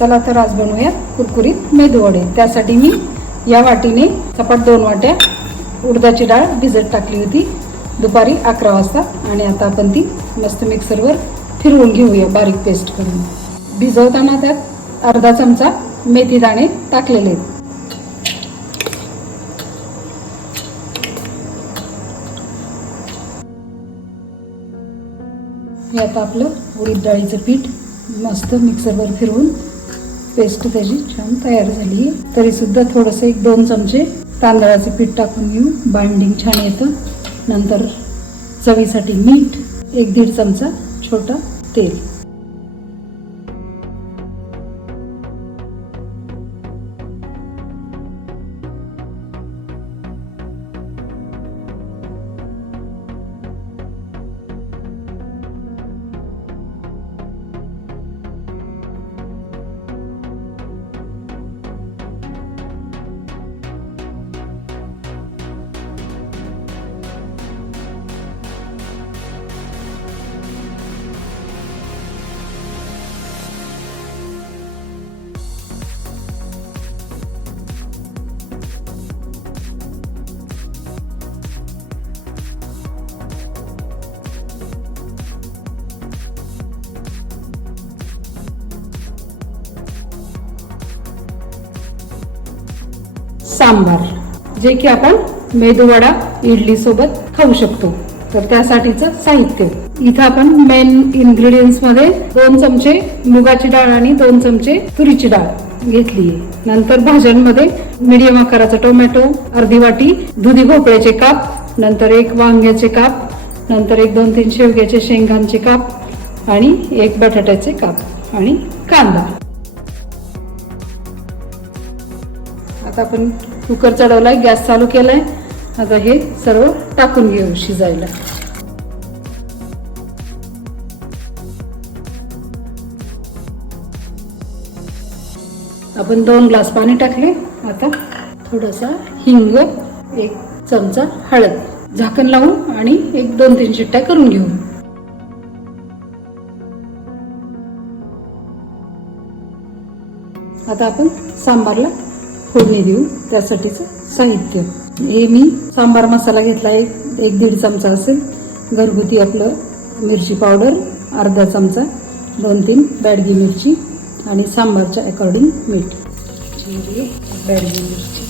चला तर आज बनवूया कुरकुरीत मेदूवडे। त्यासाठी मी या वाटीने सपाट 2 वाट्या उडदाची डाळ भिजत टाकली होती दुपारी 11 वाजता आणि आता आपण ती मस्त मिक्सरवर फिरवून घेऊया बारीक पेस्ट करून। भिजवताना त्यात अर्धा चमचा मेथी दाणे टाकलेले आहेत। हे आता आपलं उडीद डाळीचं पीठ मस्त मिक्सरवर फिरवून पेस्ट त्याची छान तयार झाली आहे। तरी सुद्धा थोडंसं 1-2 चमचे तांदळाचे पीठ टाकून घेऊ, बाइंडिंग छान येतं। नंतर चवीसाठी मीठ, 1-1.5 चमचा छोटा तेल। सांबार, जे की आपण मेदूवडा इडली सोबत खाऊ शकतो। तर त्यासाठीचं साहित्य इथं आपण मेन इन्ग्रेडियंट्स मध्ये 2 चमचे मुगाची डाळ आणि 2 चमचे तुरीची डाळ घेतली आहे। नंतर भाज्यांमध्ये मीडियम आकाराचा टोमॅटो, अर्धी वाटी दुधी भोपळ्याचे काप, नंतर 1 वांग्याचे काप, नंतर 1-2-3 शेवग्याचे शेंगांचे काप आणि 1 बटाट्याचे काप आणि कांदा। आता आपण कुकर चढवलाय, गॅस चालू केलाय। आता हे सर्व टाकून घेऊ शिजायला। आपण 2 ग्लास पाणी टाकले। आता थोडासा हिंग, 1 चमचा हळद, झाकण लावून आणि 1-2-3 शिट्ट्या करून घेऊ। आता आपण सांबारला फोडणी देऊ। त्यासाठीचं साहित्य हे मी सांबार मसाला घेतला 1-1.5 चमचा असेल, घरगुती आपलं मिरची पावडर अर्धा चमचा, 2-3 बॅडगी मिरची आणि सांबारच्या अकॉर्डिंग मीठ, बॅडगी मिरची